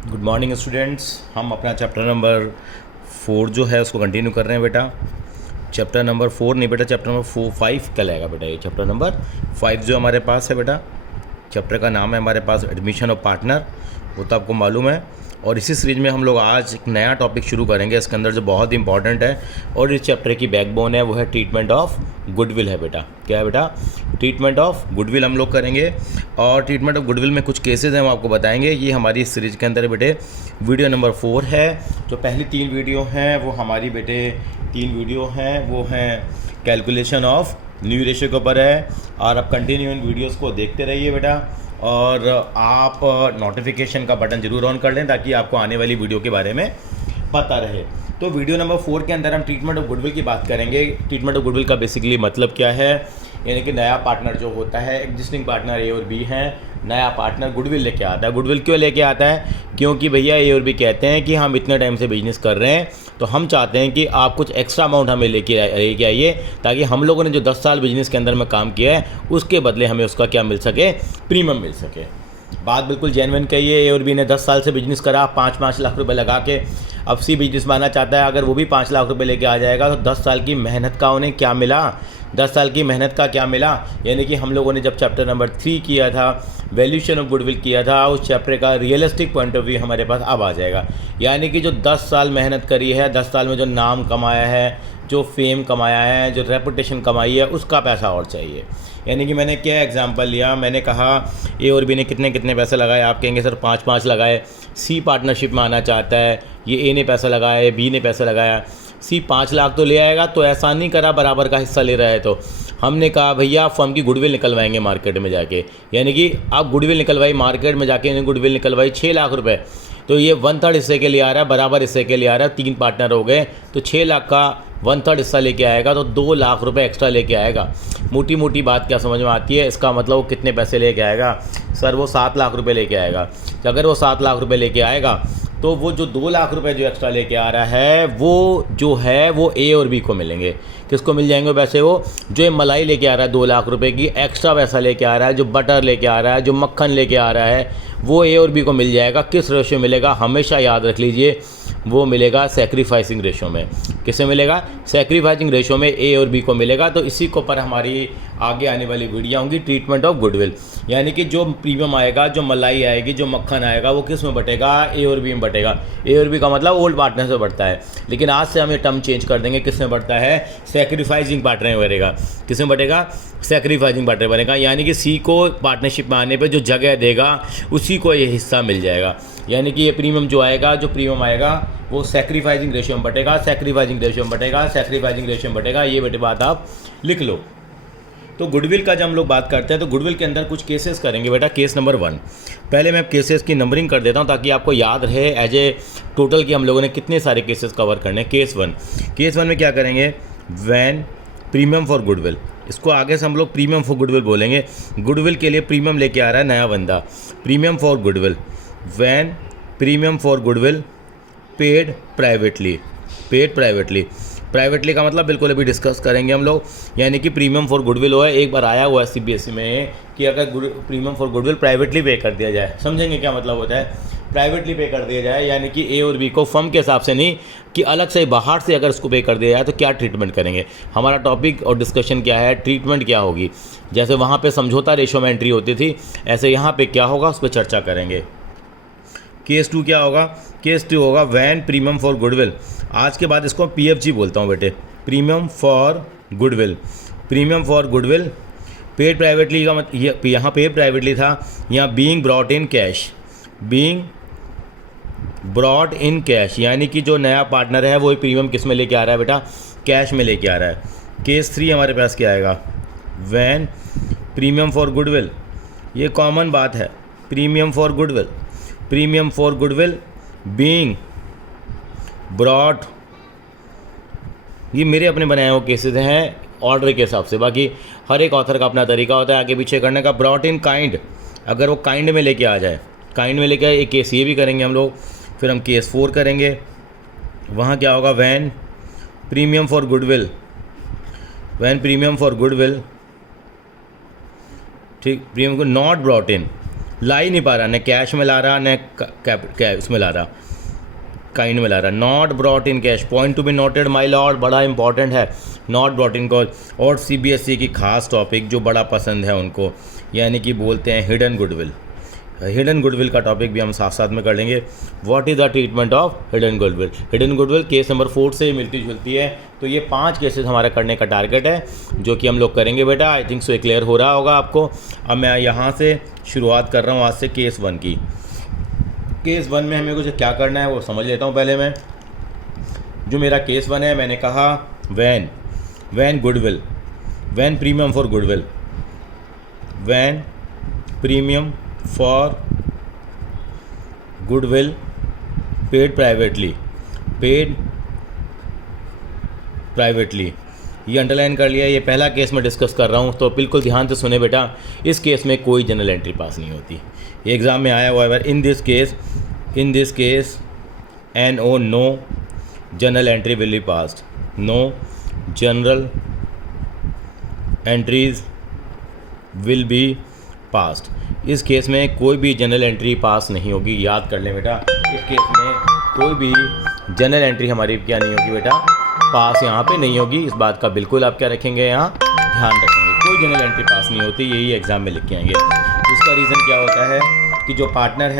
Good morning students. हम अपना chapter number 4 जो है उसको कंटिन्यू कर रहे हैं बेटा। चैप्टर नंबर 4 नहीं बेटा, चैप्टर नंबर 5 कल आएगा बेटा। ये चैप्टर नंबर 5 जो हमारे पास है बेटा, चैप्टर का नाम है हमारे पास एडमिशन ऑफ पार्टनर, वो तो आपको मालूम है। और इसी सीरीज में हम लोग आज एक नया टॉपिक शुरू करेंगे इसके अंदर जो बहुत इंपॉर्टेंट है और इस चैप्टर की बैकबोन है, वो है ट्रीटमेंट ऑफ गुडविल है बेटा। क्या है बेटा? ट्रीटमेंट ऑफ गुडविल हम लोग करेंगे। और ट्रीटमेंट ऑफ गुडविल में कुछ केसेस हैं वो आपको बताएंगे। ये हमारी इस सीरीज के अंदर बेटे वीडियो नंबर 4 है। जो पहली 3 वीडियो हैं वो हमारी बेटे 3 वीडियो हैं, वो हैं कैलकुलेशन ऑफ न्यू रेशियो के ऊपर है। और आप कंटिन्यू इन वीडियोज़ को देखते रहिए बेटा, और आप नोटिफिकेशन का बटन ज़रूर ऑन कर लें ताकि आपको आने वाली वीडियो के बारे में पता रहे। तो वीडियो नंबर 4 के अंदर हम ट्रीटमेंट ऑफ गुडविल की बात करेंगे। ट्रीटमेंट ऑफ गुडविल का बेसिकली मतलब क्या है, यानी कि नया पार्टनर जो होता है, एग्जिस्टिंग पार्टनर ए और बी हैं, नया पार्टनर गुडविल लेके आता है। गुडविल क्यों लेके आता है? क्योंकि भैया ए और बी कहते हैं कि हम इतने टाइम से बिजनेस कर रहे हैं, तो हम चाहते हैं कि आप कुछ एक्स्ट्रा अमाउंट हमें लेके आइए ताकि हम लोगों ने जो 10 साल बिजनेस के अंदर में काम किया है उसके बदले हमें उसका क्या मिल सके, प्रीमियम मिल सके। बात बिल्कुल जेन्युइन कही है। ए और बी ने 10 साल से बिजनेस करा, 5-5 लाख रुपए लगा के। अब सी बिजनेस बनाना चाहता है, अगर वो भी 5 लाख रुपए लेके आ जाएगा तो 10 साल की मेहनत का उन्हें क्या मिला? 10 साल की मेहनत का क्या मिला? यानी कि हम लोगों ने जब चैप्टर नंबर 3 किया था, वैल्यूएशन ऑफ गुडविल किया था, उस चैप्टर का रियलिस्टिक पॉइंट ऑफ व्यू हमारे पास अब आ जाएगा। यानी कि जो 10 साल मेहनत करी है, 10 साल में जो नाम कमाया है, जो फेम कमाया है, जो रेपुटेशन कमाई है, उसका पैसा और चाहिए। यानी कि मैंने क्या एग्जांपल लिया, मैंने कहा ए और बी ने कितने कितने पैसे लगाए। आप कहेंगे सर 5-5 लगाए। सी पार्टनरशिप में आना चाहता है, ये ए ने पैसा लगाया, बी ने पैसा लगाया। सी 5 लाख तो ले आएगा, तो ऐसा नहीं करा बराबर का हिस्सा ले रहा है। तो हमने कहा भैया आप फर्म की गुडविल निकलवाएंगे मार्केट में जाके। यानी कि आप गुडविल निकलवाई मार्केट में जाके, इन्हें गुडविल निकलवाई 6 लाख रुपए, तो ये 1/3 हिस्से के लिए आ रहा है, बराबर हिस्से के लिए आ रहा है। 3 पार्टनर हो गए तो 6 लाख का 1/3 हिस्सा लेके आएगा, तो 2 लाख रुपए एक्स्ट्रा लेके आएगा। मोटी मोटी बात क्या समझ में आती है? इसका मतलब वो कितने पैसे लेके आएगा? सर वो 7 लाख रुपए लेके आएगा। अगर वो 7 लाख रुपए लेके आएगा तो वो जो 2 लाख रुपए जो एक्स्ट्रा लेके आ रहा है, वो जो है वो ए और बी को मिलेंगे। किसको मिल जाएंगे पैसे? वो जो ये मलाई लेके आ रहा है 2 लाख रुपए की, एक्स्ट्रा पैसा लेके आ रहा है, जो बटर लेके आ रहा है, जो मक्खन लेके आ रहा है, वो ए और बी को मिल जाएगा। किस रेशियो मिलेगा? हमेशा याद रख लीजिए, वो मिलेगा सैक्रिफाइसिंग रेशियो में। किसे मिलेगा? सैक्रिफाइसिंग रेशियो में ए और बी को मिलेगा। तो इसी के ऊपर हमारी आगे आने वाली वीडियो होंगी, ट्रीटमेंट ऑफ गुडविल। यानी कि जो प्रीमियम आएगा, जो मलाई आएगी, जो मक्खन आएगा, वो किस में बटेगा? ए और बी में बटेगा। ए और बी का मतलब ओल्ड पार्टनर से बढ़ता है, लेकिन आज से हम ये टर्म चेंज कर देंगे। किस में बढ़ता है? सैक्रिफाइसिंग पार्टनर में बढ़ेगा। किस में बढ़ेगा? सैक्रिफाइसिंग पार्टनर बनेगा। यानी कि सी को पार्टनरशिप में आने पर जो जगह देगा उसी को ये हिस्सा मिल जाएगा। यानी कि ये प्रीमियम जो आएगा, जो प्रीमियम आएगा वो सैक्रिफाइसिंग रेशियो में बटेगा, सैक्रिफाइसिंग रेशियो में बटेगा, सैक्रिफाइसिंग रेशियो में बटेगा। ये बेटे बात आप लिख लो। तो गुडविल का जब हम लोग बात करते हैं तो गुडविल के अंदर कुछ केसेस करेंगे बेटा। केस नंबर 1, पहले मैं केसेस की नंबरिंग कर देता हूं ताकि आपको याद रहे एज ए टोटल कि हम लोगों ने कितने सारे केसेस कवर करने। केस 1 में क्या करेंगे? व्हेन प्रीमियम फॉर गुडविल, इसको आगे से हम लोग प्रीमियम फॉर गुडविल बोलेंगे। गुडविल के लिए प्रीमियम लेके आ रहा है नया बंदा, premium for goodwill. When premium for goodwill paid privately. Paid privately का मतलब बिल्कुल अभी डिस्कस करेंगे हम लोग। यानी कि प्रीमियम फॉर गुडविल हो है, एक बार आया हुआ है सीबीएसई में कि अगर प्रीमियम फॉर गुडविल प्राइवेटली पे कर दिया जाए, समझेंगे क्या मतलब होता है? प्राइवेटली पे कर दिया जाए यानी कि ए और बी को फर्म के हिसाब से नहीं, कि अलग से बाहर से अगर उसको पे कर दिया जाए तो क्या ट्रीटमेंट करेंगे। हमारा टॉपिक और डिस्कशन क्या है? ट्रीटमेंट क्या होगी। जैसे वहाँ पे समझौता रेशो में एंट्री होती थी, ऐसे यहाँ पे क्या होगा उस पर चर्चा करेंगे। केस 2 क्या होगा? केस 2 होगा व्हेन प्रीमियम फॉर गुडविल। आज के बाद इसको PFG बोलता हूँ बेटे, premium for goodwill. Premium for goodwill paid privately का मतलब यहाँ पेड प्राइवेटली था, यहाँ being brought in cash. Being brought in cash यानी कि जो नया पार्टनर है वो प्रीमियम किस में लेके आ रहा है बेटा? कैश में लेके आ रहा है। केस 3 हमारे पास क्या आएगा? व्हेन प्रीमियम फॉर गुडविल, ये कॉमन बात है, premium for goodwill. Premium for goodwill being brought, ये मेरे अपने बनाए हुए केसेस हैं ऑर्डर के हिसाब से, बाकी हर एक ऑथर का अपना तरीका होता है आगे पीछे करने का। ब्रॉट इन काइंड, अगर वो काइंड में लेके आ जाए, काइंड में लेके आए, एक केस ये भी करेंगे हम लोग। फिर हम केस 4 करेंगे, वहाँ क्या होगा? When premium for goodwill, when premium for goodwill, ठीक, प्रीमियम को नॉट ब्रॉट इन, ला ही नहीं पा रहा, न कैश में ला रहा, न उसमें ला रहा, काइंड में ला रहा। Not brought in cash, point to be noted my Lord, बड़ा इंपॉर्टेंट है, नॉट ब्रॉट इन कैश। और CBSE की खास टॉपिक जो बड़ा पसंद है उनको, यानी कि बोलते हैं हिडन गुडविल। हिडन गुडविल का टॉपिक भी हम साथ साथ में कर लेंगे। What is the treatment of hidden goodwill. Hidden goodwill case number 4 से मिलती जुलती है। तो ये 5 केसेस हमारा करने का टारगेट है, जो कि हम लोग करेंगे बेटा। आई थिंक सो ये क्लियर हो रहा होगा आपको। अब मैं यहाँ से शुरुआत कर रहा हूँ आज से केस 1 की। केस 1 में हमें कुछ क्या करना है वो समझ लेता हूँ पहले मैं। जो मेरा केस 1 है, मैंने कहा when goodwill, when premium for goodwill, when premium for goodwill paid privately, ये अंडरलाइन कर लिया। ये पहला केस मैं डिस्कस कर रहा हूँ, तो बिल्कुल ध्यान से सुने बेटा। इस केस में कोई जनरल एंट्री पास नहीं होती, ये एग्ज़ाम में आया हुआ है। In this case NO no general entry will be passed, no general entries will be passed. इस केस में कोई भी जनरल एंट्री पास नहीं होगी, याद कर लें बेटा। इस केस में कोई भी जनरल एंट्री हमारी क्या नहीं होगी बेटा, पास यहाँ पे नहीं होगी। इस बात का बिल्कुल आप क्या रखेंगे, यहाँ ध्यान रखेंगे। कोई जनरल एंट्री पास नहीं होती, यही एग्ज़ाम में लिख के आएंगे। उसका रीज़न क्या होता है कि जो पार्टनर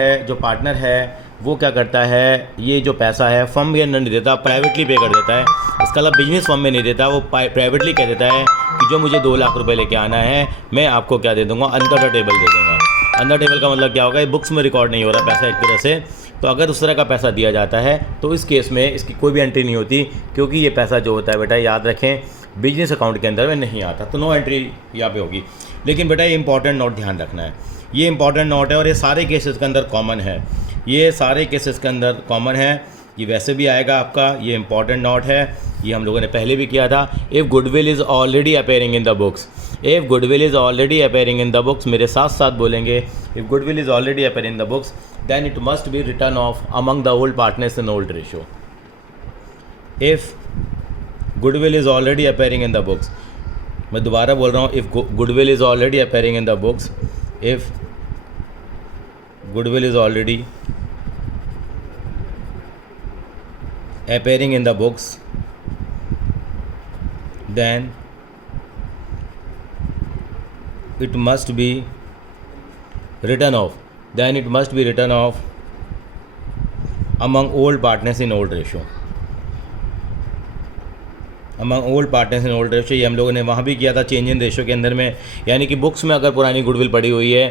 है वो क्या करता है, ये जो पैसा है फर्म के अंदर नहीं देता, प्राइवेटली पे कर देता है। इसका मतलब बिजनेस फर्म में नहीं देता, वो प्राइवेटली कह देता है कि जो मुझे 2 लाख रुपए लेके आना है, मैं आपको क्या दे दूँगा, अंडर द टेबल दे दूँगा। अंडर टेबल का मतलब क्या होगा, ये बुक्स में रिकॉर्ड नहीं हो रहा पैसा एक तरह से। तो अगर उस तरह का पैसा दिया जाता है तो इस केस में इसकी कोई भी एंट्री नहीं होती, क्योंकि ये पैसा जो होता है बेटा, याद रखें, बिजनेस अकाउंट के अंदर में नहीं आता। तो नो एंट्री यहाँ पे होगी। लेकिन बेटा ये इंपॉर्टेंट नोट ध्यान रखना है, ये इंपॉर्टेंट नोट है और ये सारे केसेस के अंदर कॉमन है। ये सारे केसेस के अंदर कॉमन है, ये वैसे भी आएगा आपका। ये इंपॉर्टेंट नोट है, ये हम लोगों ने पहले भी किया था। If goodwill is already appearing in the books, if goodwill is already appearing in the books, मेरे साथ साथ बोलेंगे। If goodwill is already appearing in the books then it must be written off among the old partners in old ratio. If goodwill is already appearing in the books, मैं दोबारा बोल रहा हूँ, if goodwill is already appearing in the books, if goodwill is already appearing in the books then it must be written off, among old partners in old ratio, ये हम लोगों ने वहाँ भी किया था चेंज इन रेशो के अंदर में। यानी कि बुक्स में अगर पुरानी गुडविल पड़ी हुई है,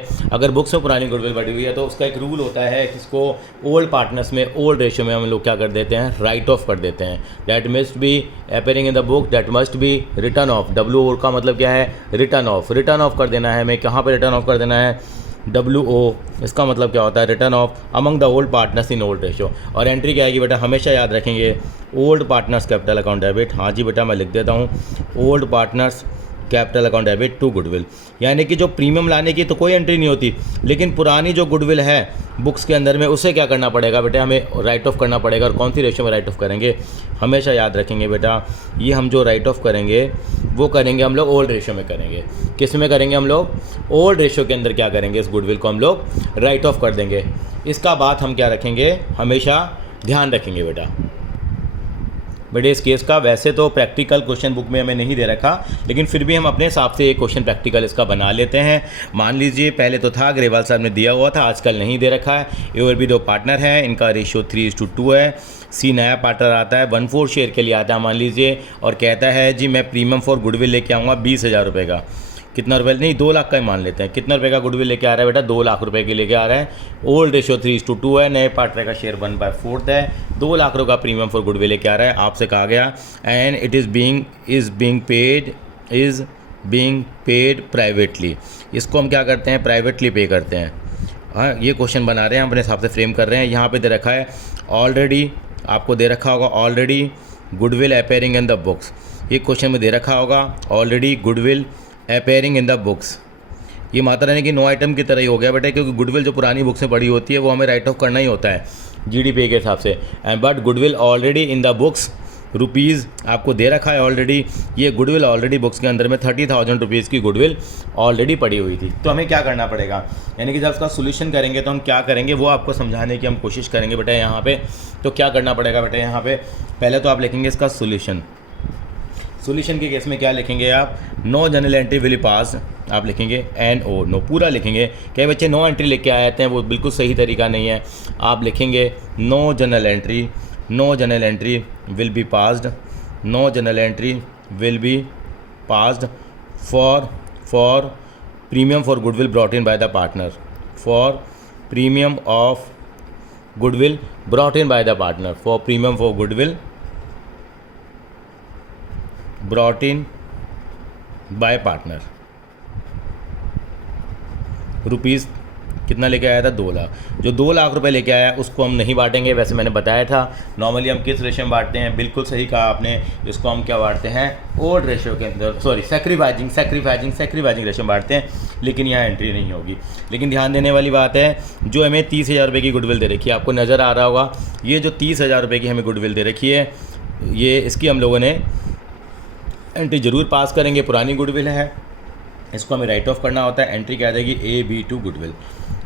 तो उसका एक रूल होता है कि इसको ओल्ड पार्टनर्स में ओल्ड रेशो में हम लोग क्या कर देते हैं, राइट ऑफ कर देते हैं। That must be appearing in the book, that must be written of. WO का मतलब क्या है, रिटर्न ऑफ कर देना है। हमें कहाँ पर रिटर्न ऑफ कर देना है, WO, इसका मतलब क्या होता है, written off among the old partners in old ratio. और एंट्री क्या आएगी बेटा, हमेशा याद रखेंगे, old partners capital account debit. हाँ जी बेटा, मैं लिख देता हूँ, old partners capital account debit to goodwill. यानी कि जो प्रीमियम लाने की तो कोई एंट्री नहीं होती, लेकिन पुरानी जो गुडविल है बुक्स के अंदर में, उसे क्या करना पड़ेगा बेटा, हमें राइट ऑफ करना पड़ेगा। और कौन सी रेशो में राइट ऑफ करेंगे, हमेशा याद रखेंगे बेटा, ये हम जो राइट ऑफ करेंगे वो करेंगे हम लोग ओल्ड रेशो में करेंगे। किस में करेंगे हम लोग, ओल्ड रेशो के अंदर क्या करेंगे, इस गुडविल को हम लोग राइट ऑफ कर देंगे। इसका बात हम क्या रखेंगे, हमेशा ध्यान रखेंगे बेटा। बेटे इस केस का वैसे तो प्रैक्टिकल क्वेश्चन बुक में हमें नहीं दे रखा, लेकिन फिर भी हम अपने हिसाब से एक क्वेश्चन प्रैक्टिकल इसका बना लेते हैं। मान लीजिए पहले तो था, ग्रेवाल साहब ने दिया हुआ था, आजकल नहीं दे रखा है। ए और बी 2 पार्टनर हैं, इनका रेशियो 3:2 है। सी नया पार्टनर आता है, 1/4 शेयर के लिए आता है मान लीजिए, और कहता है जी मैं प्रीमियम फॉर गुडविल लेके आऊँगा 20,000 रुपये का। कितना रुपये, नहीं 2 लाख का ही मान लेते हैं। कितना रुपये का गुडविल लेके आ रहा है बेटा, 2 लाख रुपए के लेके आ रहा है। ओल्ड रेशियो 3:2 है, नए पार्टनर का शेयर 1/4 है। 2 लाख रुपये का प्रीमियम फॉर गुडविल लेके आ रहा है। आपसे कहा गया and it is being paid privately. इसको हम क्या करते हैं, प्राइवेटली पे करते हैं। हाँ, ये क्वेश्चन बना रहे हैं, हम अपने हिसाब से फ्रेम कर रहे हैं। यहाँ पे दे रखा है ऑलरेडी, आपको दे रखा होगा already goodwill appearing in the books. ये क्वेश्चन में दे रखा होगा already goodwill appearing in the books. ये माता रानी की 9 आइटम की तरह ही हो गया बेटा, क्योंकि गुडविल जो पुरानी बुक्स में पड़ी होती है वो हमें राइट ऑफ करना ही होता है GDP के हिसाब से। And but goodwill already in the books rupees आपको दे रखा है ऑलरेडी। ये गुडविल ऑलरेडी बुक्स के अंदर में 30,000 रुपीज़ की गुडविल ऑलरेडी पड़ी हुई थी। तो हमें क्या करना पड़ेगा, यानी कि जब उसका सोल्यूशन करेंगे तो हम क्या करेंगे वो आपको समझाने की हम कोशिश करेंगे बेटा यहाँ पे। तो क्या करना पड़ेगा बेटा यहाँ पे, पहले तो आप लिखेंगे इसका सोल्यूशन। सोल्यूशन के केस में क्या लिखेंगे आप, no general entry will pass, आप लिखेंगे NO, नो पूरा लिखेंगे। कई बच्चे नो एंट्री लिख के आए थे, वो बिल्कुल सही तरीका नहीं है। आप लिखेंगे no general entry, no general entry will be passed, no general entry will be passed for premium for goodwill brought in by the partner, for premium of goodwill brought in by the partner, for premium for goodwill brought in by partner. Rupees कितना लेके आया था, 2 लाख। जो 2 लाख रुपए लेके आया उसको हम नहीं बांटेंगे, वैसे मैंने बताया था नॉर्मली हम किस रेशियो में बांटते हैं, बिल्कुल सही कहा आपने, इसको हम क्या बांटते हैं, ओल्ड रेशियो के अंदर, सॉरी सैक्रिफाइजिंग रेशियो में बांटते हैं, लेकिन यहाँ एंट्री नहीं होगी। लेकिन ध्यान देने वाली बात है, जो हमें 30,000 रुपये की गुडविल दे रखी है, आपको नज़र आ रहा होगा ये जो 30,000 रुपये की हमें गुडविल दे रखी है, ये इसकी हम लोगों ने एंट्री ज़रूर पास करेंगे। पुरानी गुडविल है, इसको हमें राइट ऑफ करना होता है। एंट्री क्या आ जाएगी, AB2 गुडविल।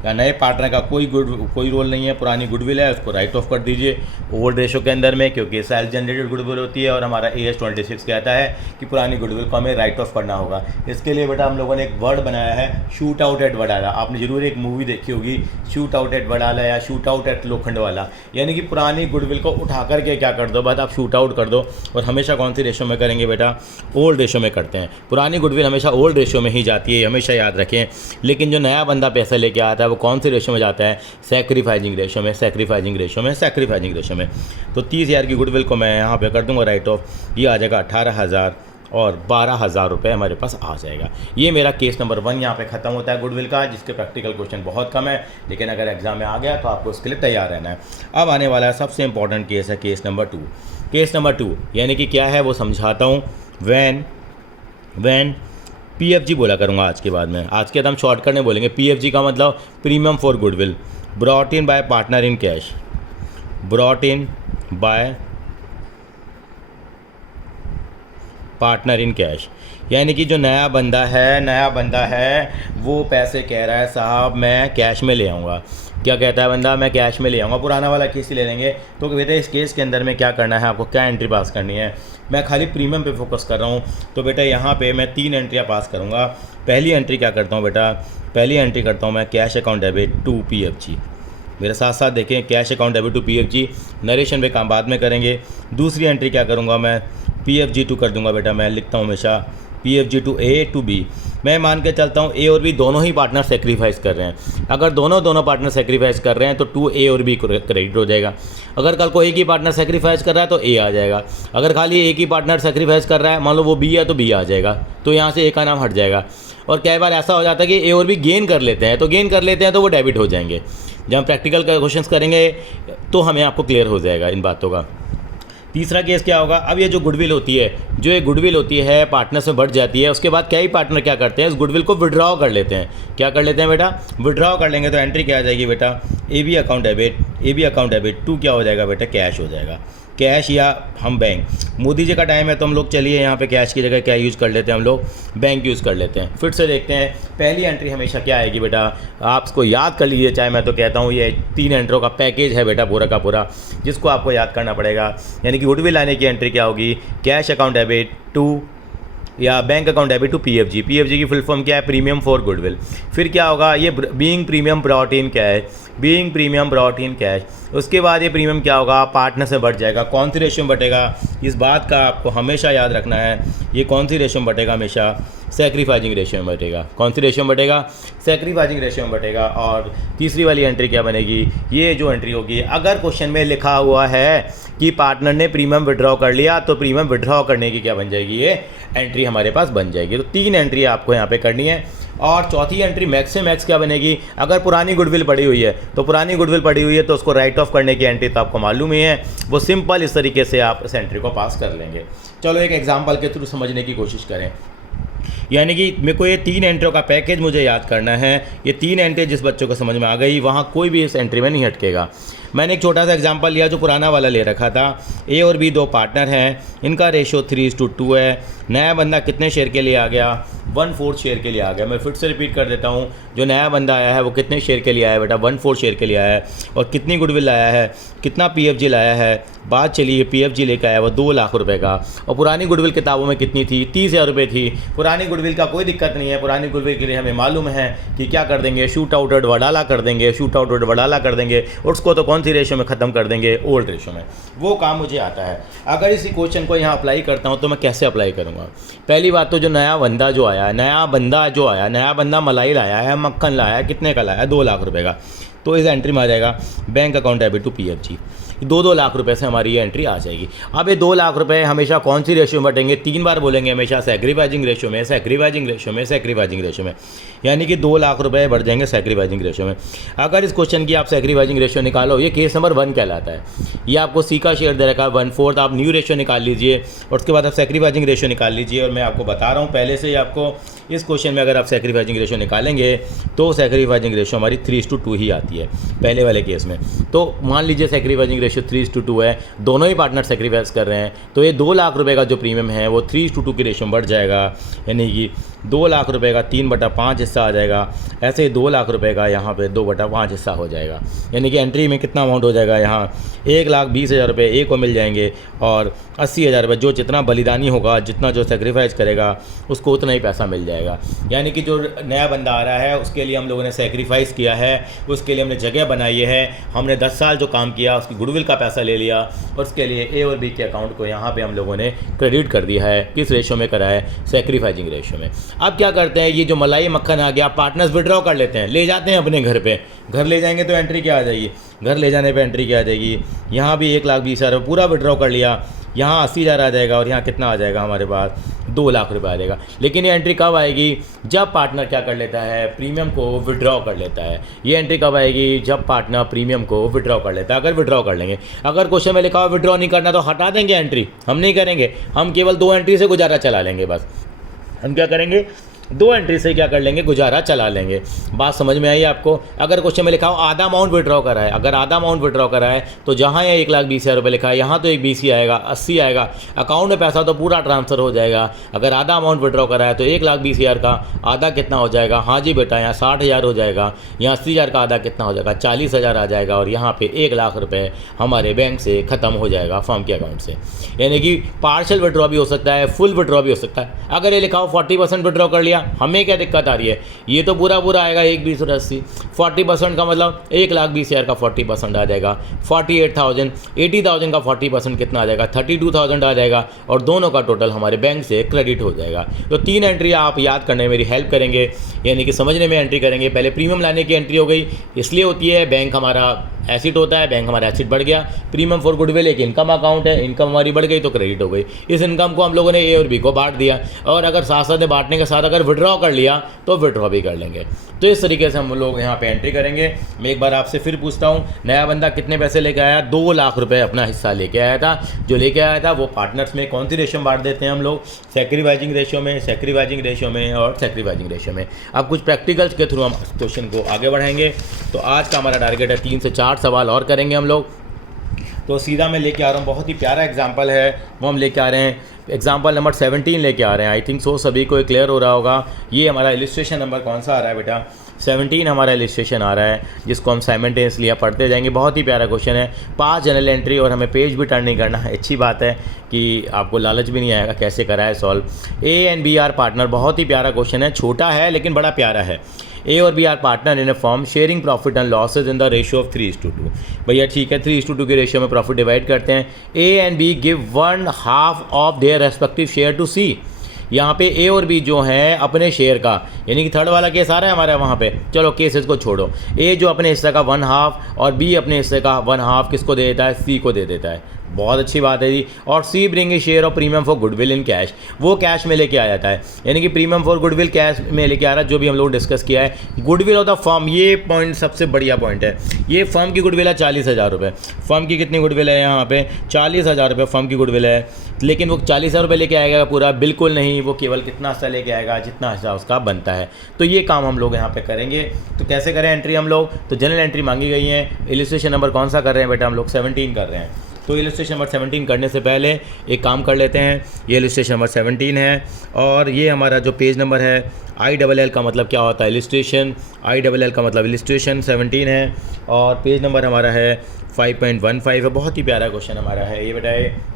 या नए पार्टनर का कोई रोल नहीं है, पुरानी गुडविल है उसको राइट ऑफ कर दीजिए ओल्ड रेशो के अंदर में, क्योंकि सेल्फ जनरेटेड गुडविल होती है और हमारा AS26 कहता है कि पुरानी गुडविल को हमें राइट ऑफ करना होगा। इसके लिए बेटा हम लोगों ने एक वर्ड बनाया है, शूट आउट एट वडाला। आपने जरूर एक मूवी देखी होगी, शूट आउट एट वडाला या शूट आउट एट लोखंडवाला, यानी कि पुरानी गुडविल को उठा करके क्या कर दो, बस आप शूट आउट कर दो। और हमेशा कौन सी रेशो में करेंगे बेटा, ओल्ड रेशो में करते हैं। पुरानी गुडविल हमेशा ओल्ड रेशो में ही जाती है, हमेशा याद रखें। लेकिन जो नया बंदा पैसा लेके आता है वो कौन सी रेशो में जाता है, सैक्रिफाइजिंग रेशो में, सैक्रिफाइजिंग रेशो में, सैक्रिफाइजिंग रेशो में। तो 30,000 की गुडविल को मैं यहाँ पे कर दूंगा राइट ऑफ, ये आ जाएगा 18,000 और 12,000 रुपये हमारे पास आ जाएगा। ये मेरा केस नंबर 1 यहाँ पे ख़त्म होता है गुडविल का, जिसके प्रैक्टिकल क्वेश्चन बहुत कम है, लेकिन अगर एग्जाम में आ गया तो आपको उसके लिए तैयार रहना है। अब आने वाला है सबसे इंपॉर्टेंट केस है केस नंबर 2। केस नंबर 2 यानी कि क्या है वो समझाता हूँ। वैन PFG बोला करूँगा आज के बाद में, आज के बाद हम शॉर्टकट में बोलेंगे। PFG का मतलब premium for goodwill brought in by partner in cash, brought in by partner in cash. यानी कि जो नया बंदा है वो पैसे कह रहा है साहब मैं कैश में ले आऊँगा। क्या कहता है बंदा, मैं कैश में ले आऊँगा। पुराना वाला केस ही ले लेंगे। तो बेटा इस केस के अंदर में क्या करना है, आपको क्या एंट्री पास करनी है। मैं खाली प्रीमियम पे फोकस कर रहा हूँ, तो बेटा यहाँ पे मैं 3 एंट्रियाँ पास करूँगा। पहली एंट्री क्या करता हूँ बेटा, पहली एंट्री करता हूँ मैं cash account debit to PFG। मेरे साथ साथ देखें, cash account debit to PFG, narration पे काम बाद में करेंगे। दूसरी एंट्री क्या करूँगा मैं, PFG टू कर दूँगा बेटा। मैं लिखता हूँ हमेशा PFG to A to B। मैं मान के चलता हूँ A और B दोनों ही पार्टनर सेक्रीफाइस कर रहे हैं। अगर दोनों पार्टनर सेक्रीफाइस कर रहे हैं तो 2A और B क्रेडिट हो जाएगा। अगर कल को एक ही पार्टनर सेक्रीफाइस कर रहा है तो A आ जाएगा। अगर खाली एक ही पार्टनर सेक्रीफाइस कर रहा है, मान लो वो B है तो B आ जाएगा, तो यहाँ से A का नाम हट जाएगा। और कई बार ऐसा हो जाता है कि A और B गेन कर लेते हैं, तो वो डेबिट हो जाएंगे। जब हम प्रैक्टिकल क्वेश्चंस करेंगे तो हमें आपको क्लियर हो जाएगा इन बातों का। तीसरा केस क्या होगा, अब ये जो गुडविल होती है पार्टनर्स में बढ़ जाती है, उसके बाद कई पार्टनर क्या करते हैं, इस गुडविल को विड्रॉ कर लेते हैं। क्या कर लेते हैं बेटा, विड्रॉ कर लेंगे। तो एंट्री क्या आ जाएगी बेटा, AB अकाउंट डेबिट टू क्या हो जाएगा बेटा, कैश हो जाएगा। कैश या हम बैंक, मोदी जी का टाइम है तो हम लोग चलिए यहाँ पे कैश की जगह क्या यूज़ कर लेते हैं, हम लोग बैंक यूज़ कर लेते हैं। फिर से देखते हैं, पहली एंट्री हमेशा क्या आएगी बेटा, आप इसको याद कर लीजिए। चाहे मैं तो कहता हूँ ये 3 एंट्रियों का पैकेज है बेटा पूरा का पूरा, जिसको आपको याद करना पड़ेगा। यानी कि गुडविल आने की एंट्री क्या होगी, कैश अकाउंट डेबिट टू या bank account debit to PFG। PFG की फुल फॉर्म क्या है, प्रीमियम फॉर गुडविल। फिर क्या होगा, ये being premium brought in cash, उसके बाद ये प्रीमियम क्या होगा, पार्टनर से बढ़ जाएगा। कौन सी रेशियो में बटेगा, इस बात का आपको हमेशा याद रखना है। ये कौन सी रेशियो में बटेगा, हमेशा सैक्रिफाइजिंग रेशियो में बटेगा। कौन सी रेशियो में बटेगा, सैक्रिफाइजिंग रेशियो में बटेगा। और तीसरी वाली एंट्री क्या बनेगी, ये जो एंट्री होगी, अगर क्वेश्चन में लिखा हुआ है कि पार्टनर ने प्रीमियम विड्रॉ कर लिया तो प्रीमियम विड्रॉ करने की क्या बन जाएगी, ये एंट्री हमारे पास बन जाएगी। तो 3 एंट्री आपको यहाँ पे करनी है। और चौथी एंट्री मैक्स से मैक्स क्या बनेगी, अगर पुरानी गुडविल पड़ी हुई है तो उसको राइट ऑफ करने की एंट्री तो आपको मालूम ही है, वो सिंपल इस तरीके से आप इस एंट्री को पास कर लेंगे। चलो एक एग्जांपल के थ्रू समझने की कोशिश करें। यानी कि मेरे को ये 3 एंट्रियों का पैकेज मुझे याद करना है। ये 3 एंट्री जिस बच्चों को समझ में आ गई, वहाँ कोई भी इस एंट्री में नहीं हटकेगा। मैंने एक छोटा सा एग्जांपल लिया जो पुराना वाला ले रखा था। ए और बी 2 पार्टनर हैं, इनका रेशो 3:2 है। नया बंदा कितने शेयर के लिए आ गया? 1/4 शेयर के लिए आ गया। मैं फिर से रिपीट कर देता हूँ, जो नया बंदा आया है वो कितने शेयर के लिए आया है बेटा? 1/4 शेयर के लिए आया है। और कितनी गुडविल लाया है, कितना पीएफजी लाया है? बात चलिए पीएफजी लेकर आया वो 2 लाख रुपए का। और पुरानी गुडविल किताबों में कितनी थी? 30,000 रुपये थी। पुरानी गुडविल का कोई दिक्कत नहीं है। पुरानी गुडविल के लिए हमें मालूम है कि क्या कर देंगे, शूट आउट वडाला कर देंगे, शूट आउट वडाला कर देंगे। उसको तो कौन सी रेशो में ख़त्म कर देंगे? ओल्ड रेशो में। वो काम मुझे आता है। अगर इसी क्वेश्चन को यहाँ अप्लाई करता हूँ तो मैं कैसे अप्लाई करूँगा? पहली बात तो जो नया बंदा आया, नया बंदा मलाई लाया है, मक्खन लाया है, कितने का लाया है? 2 लाख रुपए का। तो इस एंट्री में आ जाएगा bank account debit to PFG. 2 lakh रुपए से हमारी ये एंट्री आ जाएगी। अब ये 2 लाख रुपए हमेशा कौन सी रेशियो में बटेंगे? 3 बार बोलेंगे हमेशा, सैक्रिफाइजिंग रेशियो में, सैक्रिफाइजिंग रेशियो में, सैक्रिफाइजिंग रेशियो में। यानी कि 2 लाख रुपए बढ़ जाएंगे सैक्रिफाइजिंग रेशियो में। अगर इस क्वेश्चन की आप सैक्रिफाइजिंग रेशियो निकालो, ये केस नंबर 1 कहलाता है। ये आपको सी का शेयर दे रखा है 1/4, आप न्यू रेशियो निकाल लीजिए और उसके बाद आप सैक्रिफाइजिंग रेशियो निकाल लीजिए। और मैं आपको बता रहा हूँ पहले से ही, आपको इस क्वेश्चन में अगर आप सैक्रिफाइजिंग रेशियो निकालेंगे तो सैक्रिफाइजिंग रेशियो हमारी 3:2 ही आती है पहले वाले केस में। तो मान लीजिए सैक्रिफाइजिंग रेशियो 3:2 है, दोनों ही पार्टनर सैक्रिफाइस कर रहे हैं, तो ये 2 लाख रुपए का जो प्रीमियम है वो 3:2 की रेशियो में बढ़ जाएगा। यानी कि 2 लाख रुपए का 3/5 हिस्सा आ जाएगा। ऐसे ही 2 लाख रुपए का यहाँ पे 2/5 हिस्सा हो जाएगा। यानी कि एंट्री में कितना अमाउंट हो जाएगा? यहाँ 1,20,000 रुपये ए को मिल जाएंगे और 80,000 रुपये, जो जितना बलिदानी होगा, जितना जो सेक्रीफाइस करेगा उसको उतना ही पैसा मिल जाएगा। यानी कि जो नया बंदा आ रहा है उसके लिए हम लोगों ने सेक्रीफाइस किया है, उसके लिए हमने जगह बनाई है, हमने 10 साल जो काम किया उसकी गुडविल का पैसा ले लिया और उसके लिए ए और बी के अकाउंट को यहाँ पे हम लोगों ने क्रेडिट कर दिया है। किस रेशो में करा है? सेक्रीफाइजिंग रेशो में। अब क्या करते हैं, ये जो मलाई मक्खन आ गया, पार्टनर्स विड्रॉ कर लेते हैं, ले जाते हैं अपने घर पे। घर ले जाएंगे तो एंट्री क्या आ जाएगी? घर ले जाने पे एंट्री क्या आ जाएगी? यहाँ भी 1,20,000 पूरा विड्रॉ कर लिया, यहाँ 80,000 आ जाएगा और यहाँ कितना आ जाएगा हमारे पास? 2 लाख रुपए आ जाएगा। लेकिन ये एंट्री कब आएगी? जब पार्टनर क्या कर लेता है? प्रीमियम को विड्रॉ कर लेता है। ये एंट्री कब आएगी? जब पार्टनर प्रीमियम को विड्रॉ कर लेता है। अगर विड्रॉ कर लेंगे, अगर क्वेश्चन में लिखा हो विड्रॉ नहीं करना तो हटा देंगे एंट्री, हम नहीं करेंगे, हम केवल 2 एंट्री से गुजारा चला लेंगे। बस हम क्या करेंगे? 2 एंट्री से क्या कर लेंगे? गुजारा चला लेंगे। बात समझ में आई आपको? अगर क्वेश्चन में लिखा हो आधा अमाउंट विड्रॉ करा है, अगर आधा अमाउंट विड्रॉ करा है तो जहाँ ये 1,20,000 रुपये लिखा है यहाँ तो 1,20 ही आएगा, 80 आएगा, अकाउंट में पैसा तो पूरा ट्रांसफ़र हो जाएगा। अगर आधा अमाउंट विड्रॉ करा है तो 1,20,000 का आधा कितना हो जाएगा? हाँ जी बेटा, यहाँ 60,000 हो जाएगा, यहाँ 80,000 का आधा कितना हो जाएगा? 40,000 आ जाएगा और यहाँ पे 1 लाख रुपये हमारे बैंक से ख़त्म हो जाएगा, फर्म के अकाउंट से। यानी कि पार्शल विड्रॉ भी हो सकता है, फुल विड्रॉ भी हो सकता है। अगर ये लिखा हो 40% विड्रॉ कर लिया, हमें क्या दिक्कत आ रही है? ये तो पूरा आएगा 1,20 और 80, 40% का मतलब 1,20,000 का 40% आ जाएगा, 48,000, 80,000 का 40% कितना आ जाएगा? 32,000 आ जाएगा और दोनों का टोटल हमारे बैंक से क्रेडिट हो जाएगा। तो 3 एंट्री आप याद करने में मेरी हेल्प करेंगे, यानी कि समझने में एंट्री करेंगे। पहले प्रीमियम लाने की एंट्री हो गई, इसलिए होती है बैंक हमारा एसिड होता है, बैंक हमारा एसिड बढ़ गया। प्रीमियम फॉर गुडविल एक इनकम अकाउंट है, इनकम हमारी बढ़ गई तो क्रेडिट हो गई। इस इनकम को हम लोगों ने ए और बी को बांट दिया और अगर साथ साथ बांटने के साथ अगर विड्रॉ कर लिया तो विड्रॉ भी कर लेंगे। तो इस तरीके से हम लोग यहाँ पे एंट्री करेंगे। मैं एक बार आपसे फिर पूछता हूँ, नया बंदा कितने पैसे लेके आया? 2 लाख रुपए अपना हिस्सा लेके आया था। जो लेके आया था वो पार्टनर्स में कौन सी रेशियो में बांट देते हैं हम लोग? सेक्रीफाइजिंग रेशियो में, सेक्रीफाइजिंग रेशियो में और सेक्रीफाइजिंग रेशियो में। अब कुछ प्रैक्टिकल्स के थ्रू हम क्वेश्चन को आगे बढ़ाएंगे। तो आज का हमारा टारगेट है 3 से 4 सवाल और करेंगे हम लोग। तो सीधा मैं लेके आ रहा हूँ, बहुत ही प्यारा एग्जाम्पल है वो हम लेके आ रहे हैं। एग्जाम्पल नंबर 17 लेके आ रहे हैं। आई थिंक सो सभी को क्लियर हो रहा होगा। ये हमारा इलिस्ट्रेशन नंबर कौन सा आ रहा है बेटा? 17 हमारा इलिस्ट्रेशन आ रहा है, जिसको हम साइमल्टेनियसली पढ़ते जाएंगे। बहुत ही प्यारा क्वेश्चन है, 5 जनरल एंट्री और हमें पेज भी टर्न नहीं करना है। अच्छी बात है कि आपको लालच भी नहीं आएगा कैसे करा है solve. A and B are partner, बहुत ही प्यारा क्वेश्चन है, छोटा है लेकिन बड़ा प्यारा है। ए और B are partner in a firm sharing profit and losses in the ratio of 3:2। भैया ठीक है, 3:2 के रेशियो में प्रॉफिट डिवाइड करते हैं। A and B give 1/2 of their respective share to C. यहाँ पे ए और बी जो हैं अपने शेयर का, यानी कि थर्ड वाला केस आ रहा है हमारे वहाँ पे। चलो केसेस को छोड़ो, ए जो अपने हिस्से का 1/2 और बी अपने हिस्से का 1/2 किसको दे देता है? सी को दे देता है। बहुत अच्छी बात है जी। और C bring share of premium for goodwill in cash, वो कैश में लेके आ जाता है, यानी कि प्रीमियम फॉर गुडविल कैश में लेके आ रहा है, जो भी हम लोग डिस्कस किया है। गुडविल ऑफ द फर्म, ये पॉइंट सबसे बढ़िया पॉइंट है। ये फर्म की गुडविल है 40,000 रुपये। फर्म की कितनी गुडविल है यहाँ पे? 40,000 रुपये फर्म की गुडविल है। लेकिन वो 40,000 रुपये लेके आएगा पूरा? बिल्कुल नहीं, वो केवल कितना हिस्सा लेके आएगा? जितना हिस्सा उसका बनता है। तो ये काम हम लोग यहाँ पे करेंगे। तो कैसे करें एंट्री हम लोग? तो जनरल एंट्री मांगी गई है। इलस्ट्रेशन नंबर कौन सा कर रहे हैं बेटा? हम लोग 17 कर रहे हैं। तो इलस्ट्रेशन नंबर 17 करने से पहले एक काम कर लेते हैं। ये इलस्ट्रेशन नंबर 17 है और ये हमारा जो पेज नंबर है, ILL का मतलब क्या होता है? इलस्ट्रेशन। ILL का मतलब इलस्ट्रेशन 17 है और पेज नंबर हमारा है 5.15 है। बहुत ही प्यारा क्वेश्चन हमारा है ये बेटा।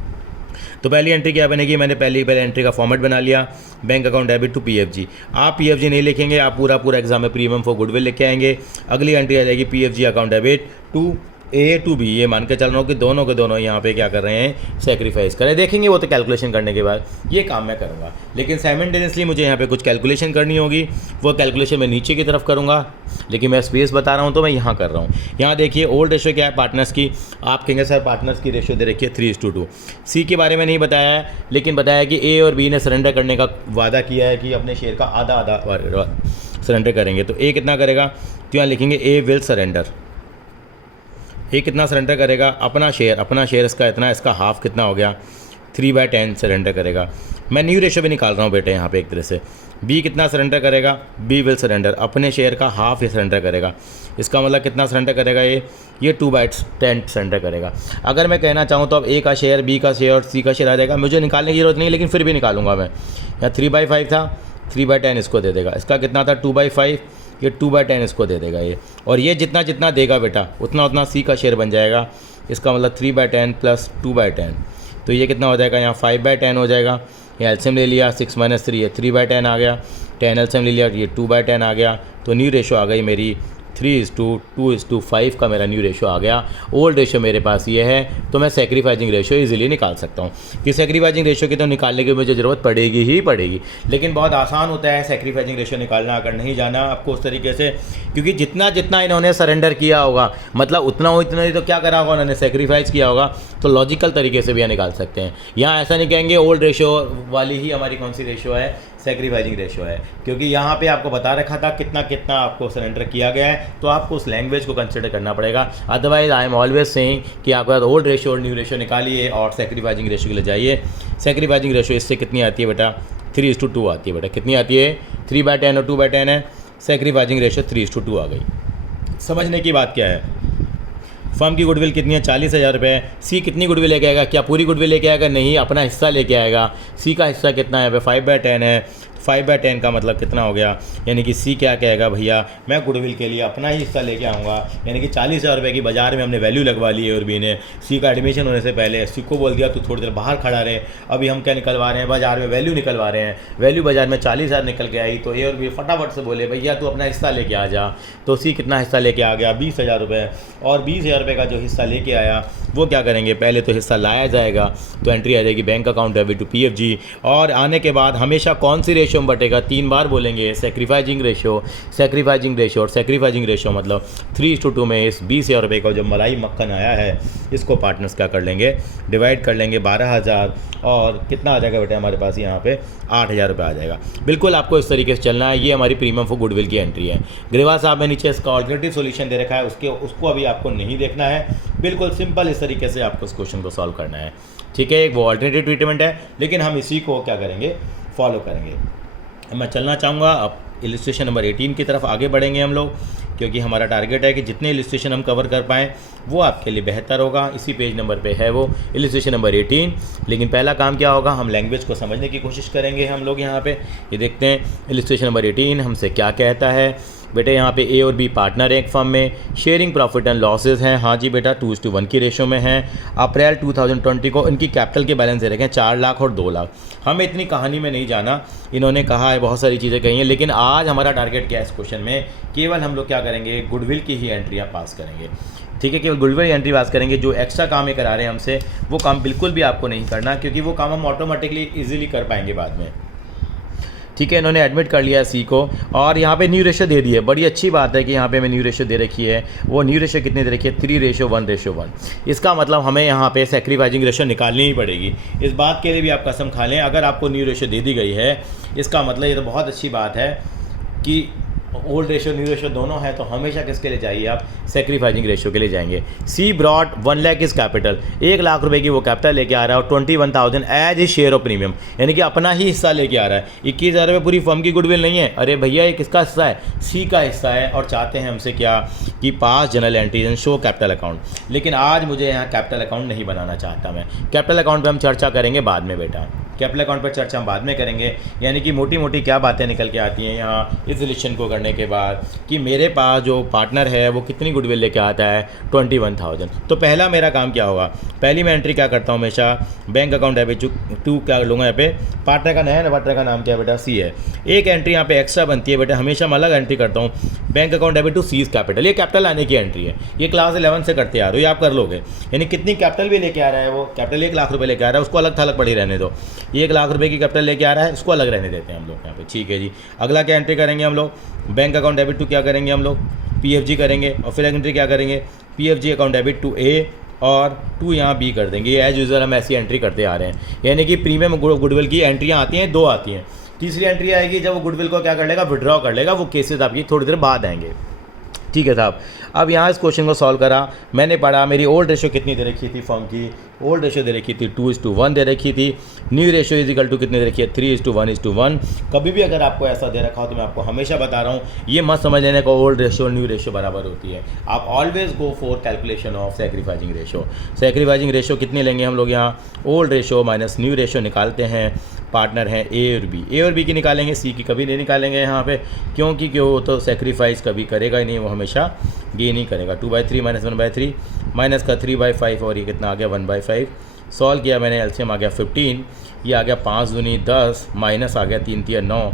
तो पहली एंट्री क्या बनेगी? मैंने पहले एंट्री का फॉर्मेट बना लिया, bank account debit to PFG। आप PFG नहीं लिखेंगे, आप पूरा एग्जाम में प्रीमियम फॉर गुडविल लिख के आएंगे। अगली एंट्री आ जाएगी PFG account debit to A to B। ये मान के चल रहा हूँ कि दोनों के दोनों यहाँ पे क्या कर रहे हैं? सेक्रीफाइस करें। देखेंगे वो तो कैलकुलेशन करने के बाद, ये काम मैं करूँगा। लेकिन साइमल्टेनियसली मुझे यहाँ पे कुछ कैलकुलेशन करनी होगी, वो कैलकुलेशन मैं नीचे की तरफ करूँगा। लेकिन मैं स्पेस बता रहा हूँ तो मैं यहाँ कर रहा हूँ। यहाँ देखिए ओल्ड रेशो क्या है पार्टनर्स की? आप कहेंगे सर पार्टनर्स की रेशो दे रखी है 3:2। सी के बारे में नहीं बताया है, लेकिन बताया कि A और B ने सरेंडर करने का वादा किया है कि अपने शेयर का आधा सरेंडर करेंगे। तो A कितना करेगा? तो यहाँ लिखेंगे A विल सरेंडर। A कितना सरेंडर करेगा? अपना शेयर इसका इतना, इसका हाफ कितना हो गया? 3/10 सरेंडर करेगा। मैं न्यू रेशो भी निकाल रहा हूँ बेटे यहाँ पे एक तरह से। B कितना सरेंडर करेगा? B विल सरेंडर, अपने शेयर का हाफ ही सरेंडर करेगा। इसका मतलब कितना सरेंडर करेगा? ये 2/10 सरेंडर करेगा। अगर मैं कहना चाहूँ तो अब A का शेयर, B का शेयर और C का शेयर आ जाएगा। मुझे निकालने की जरूरत नहीं, लेकिन फिर भी निकालूंगा मैं। यहाँ 3/5 था, 3/10 इसको दे देगा। इसका कितना था? 2/5, ये 2/10 इसको दे देगा ये। और ये जितना जितना देगा बेटा उतना C का शेयर बन जाएगा। इसका मतलब 3/10 प्लस 2/10, तो ये कितना हो जाएगा? यहाँ 5/10 हो जाएगा। ये एलसीएम ले लिया, 6 - 3 है 3/10 आ गया। 10 एलसीएम ले लिया, ये 2/10 आ गया। तो न्यू रेशो आ गई मेरी 3:2:5 का मेरा न्यू रेशो आ गया। ओल्ड रेशो मेरे पास ये है, तो मैं सेक्रीफाइजिंग रेशो इजीली निकाल सकता हूँ। कि सेक्रीफाइजिंग रेशो की तो निकालने की मुझे ज़रूरत पड़ेगी ही पड़ेगी, लेकिन बहुत आसान होता है सेक्रीफाइजिंग रेशो निकालना अगर नहीं जाना आपको उस तरीके से। क्योंकि जितना जितना इन्होंने सरेंडर किया होगा, मतलब उतना ही तो क्या करा होगा उन्होंने? सेक्रीफाइस किया होगा। तो लॉजिकल तरीके से भी यहाँ निकाल सकते हैं। यहाँ ऐसा नहीं कहेंगे ओल्ड रेशो वाली ही हमारी कौन सी रेशो है? सेक्रीफाइजिंग रेशो है। क्योंकि यहाँ पे आपको बता रखा था कितना कितना आपको सरेंडर किया गया है, तो आपको उस लैंग्वेज को कंसिडर करना पड़ेगा। Otherwise I am always saying कि आपका ओल्ड रेशो और न्यू रेशो निकालिए और सेक्रीफाइजिंग रेशो के लिए जाइए। सेक्रीफाइजिंग रेशो इससे कितनी आती है बेटा? 3:2 आती है बेटा। कितनी आती है? 3/10 और 2/10 है। सेक्रीफाइजिंग रेशो 3:2 आ गई। समझने की बात क्या है? फर्म की गुडविल कितनी है? 40,000 रुपये। सी कितनी गुडविल लेके आएगा? क्या पूरी गुडविल लेके आएगा? नहीं, अपना हिस्सा लेके आएगा। सी का हिस्सा कितना है? 5/10 है। 5/10 का मतलब कितना हो गया? यानी कि सी क्या कहेगा? भैया मैं गुडविल के लिए अपना ही हिस्सा लेके आऊँगा। यानी कि 40,000 रुपये की बाजार में हमने वैल्यू लगवा ली है। और बी ने सी का एडमिशन होने से पहले सी को बोल दिया तू थोड़ी देर बाहर खड़ा रहे। अभी हम क्या निकलवा रहे हैं? बाजार में वैल्यू निकलवा रहे हैं। वैल्यू बाजार में 40,000 निकल के आई, तो ए और बी फटाफट से बोले भैया तू अपना हिस्सा लेके आ जा। तो सी कितना हिस्सा लेके आ गया? 20,000 रुपये। और 20,000 रुपये का जो हिस्सा लेके आया वो क्या करेंगे? पहले तो हिस्सा लाया जाएगा, तो एंट्री आ जाएगी bank account debit to PFG। और आने के बाद हमेशा कौन सी रेशो में बटेगा? 3 बार बोलेंगे सेक्रीफाइजिंग रेशो, सेक्रीफाइजिंग रेशो और सेक्रीफाइजिंग रेशो। मतलब 3:2 में इस 20,000 रुपये का जो मलाई मक्खन आया है इसको पार्टनर्स क्या कर लेंगे? डिवाइड कर लेंगे 12,000। और कितना आ जाएगा बेटा हमारे पास? यहाँ पे 8,000 रुपये आ जाएगा। बिल्कुल आपको इस तरीके से चलना है। ये हमारी प्रीमियम फॉर गुडविल की एंट्री है। ग्रेवा साहब ने नीचे इसका ऑल्टरनेटिव सोल्यूशन दे रखा है, उसको अभी आपको नहीं देखना है। बिल्कुल सिंपल इस तरीके से आपको इस क्वेश्चन को सॉल्व करना है। ठीक है, वो ऑल्टरनेटिव ट्रीटमेंट है, लेकिन हम इसी को क्या करेंगे? फॉलो करेंगे। मैं चलना चाहूँगा अब इलस्ट्रेशन नंबर 18 की तरफ आगे बढ़ेंगे हम लोग, क्योंकि हमारा टारगेट है कि जितने इलस्ट्रेशन हम कवर कर पाएँ वो आपके लिए बेहतर होगा। इसी पेज नंबर पे है वो इलस्ट्रेशन नंबर 18। लेकिन पहला काम क्या होगा? हम लैंग्वेज को समझने की कोशिश करेंगे हम लोग। यहाँ पे ये देखते हैं इलस्ट्रेशन नंबर 18 हमसे क्या कहता है। बेटे यहाँ पे ए और बी पार्टनर है एक फर्म में, शेयरिंग प्रॉफिट एंड लॉसेज हैं। हाँ जी बेटा 2:1 की रेशो में है। अप्रैल 2020 को इनकी कैपिटल के बैलेंस दे रखे हैं 4 लाख और 2 लाख। हमें इतनी कहानी में नहीं जाना, इन्होंने कहा है बहुत सारी चीज़ें कही हैं, लेकिन आज हमारा टारगेट क्या है इस क्वेश्चन में? केवल हम लोग क्या करेंगे? गुडविल की ही एंट्रियाँ पास करेंगे। ठीक है, केवल गुडविल एंट्री पास करेंगे। जो एक्स्ट्रा काम ये करा रहे हैं हमसे वो काम बिल्कुल भी आपको नहीं करना, क्योंकि वो काम हम ऑटोमेटिकली ईजिली कर पाएंगे बाद में। ठीक है, इन्होंने एडमिट कर लिया सी को और यहाँ पे न्यू रेशो दे दी है। बड़ी अच्छी बात है कि यहाँ पे मैं न्यू रेशो दे रखी है। वो न्यू रेशो कितनी दे रखी है? 3:1:1। इसका मतलब हमें यहाँ पे सैक्रिफाइसिंग रेशो निकालनी ही पड़ेगी। इस बात के लिए भी आप कसम खा लें, अगर आपको न्यू रेशो दे दी गई है, इसका मतलब ये तो बहुत अच्छी बात है कि ओल्ड रेशो न्यू रेशो दोनों है, तो हमेशा किसके लिए जाइए आप? सैक्रिफाइसिंग रेशो के लिए जाएंगे। C brought 1 lakh is capital, 1 lakh रुपए की वो कैपिटल लेके आ रहा है और 21,000 as a share of premium, यानी कि अपना ही हिस्सा लेके आ रहा है। 21,000 रुपये पूरी फर्म की गुडविल नहीं है। अरे भैया ये किसका हिस्सा है? सी का हिस्सा है। और चाहते हैं हमसे क्या कि पास general entries and show capital account. लेकिन आज मुझे यहाँ कैपिटल अकाउंट नहीं बनाना चाहता मैं। कैपिटल अकाउंट पर हम चर्चा करेंगे बाद में बेटा, कैपिटल अकाउंट पर चर्चा हम बाद में करेंगे। यानी कि मोटी मोटी क्या बातें निकल के आती हैं यहाँ इस रिलेशन को करने के बाद कि मेरे पास जो पार्टनर है वो कितनी गुडविल लेके आता है? 21,000। तो पहला मेरा काम क्या होगा? पहली मैं एंट्री क्या करता हूँ हमेशा? बैंक अकाउंट डेबिट टू क्या लूँगा यहाँ पे? पार्टनर का नया पार्टनर का नाम क्या है बेटा? सी है। एक एंट्री यहाँ पे एक्स्ट्रा बनती है बेटा, हमेशा मैं अलग एंट्री करता हूँ। Bank account debit to C's capital, ये कैपिटल आने की एंट्री है। ये क्लास 11 से करते आ रहे हो, ये आप कर लोगे। यानी कितनी कैपिटल भी लेके आ रहा है वो, कैपिटल 1 लाख रुपये लेके आ रहा है, उसको अलग थलग पड़ी रहने दो। 1 लाख रुपये की कैपिटल लेके आ रहा है, इसको अलग रहने देते हैं हम लोग यहाँ पे। ठीक है जी, अगला क्या एंट्री करेंगे हम लोग? बैंक अकाउंट डेबिट टू क्या करेंगे हम लोग? PFG करेंगे। और फिर एंट्री क्या करेंगे? PFG account debit to A और टू यहाँ B कर देंगे। ये एज यूजर हम ऐसी एंट्री करते आ रहे हैं। यानी कि प्रीमियम गुडविल की एंट्रियाँ आती हैं, 2 आती हैं। तीसरी एंट्री आएगी जब वो गुडविल को क्या कर लेगा? विड्रॉ कर लेगा। वो केसेस आपकी थोड़ी देर बाद आएंगे। ठीक है साहब, अब यहाँ इस क्वेश्चन को सॉल्व करा, मैंने पढ़ा मेरी ओल्ड रेशो कितनी दे रखी थी फर्म की? ओल्ड रेशो दे रखी थी 2:1 दे रखी थी। New ratio is equal to कितनी दे रखी है? 3:1:1। कभी भी अगर आपको ऐसा दे रखा हो तो मैं आपको हमेशा बता रहा हूँ, ये मत समझ लेने को ओल्ड रेशो और न्यू रेशो बराबर होती है। आप always go for calculation of sacrificing ratio. Sacrificing ratio कितनी लेंगे हम लोग यहाँ? Old ratio minus new ratio निकालते हैं। पार्टनर हैं A और B, A और B की निकालेंगे, C की कभी नहीं निकालेंगे यहाँ पे, क्योंकि वो तो सेक्रीफाइस कभी करेगा ही नहीं, वो हमेशा गेन ही करेगा। 2/3 माइनस 1/3 माइनस का 3/5 और ये कितना आ गया? 1/5। सॉल्व किया मैंने, एलसीएम आ गया 15, ये आ गया 5 दूनी 10 माइनस आ गया 3 तिया 9,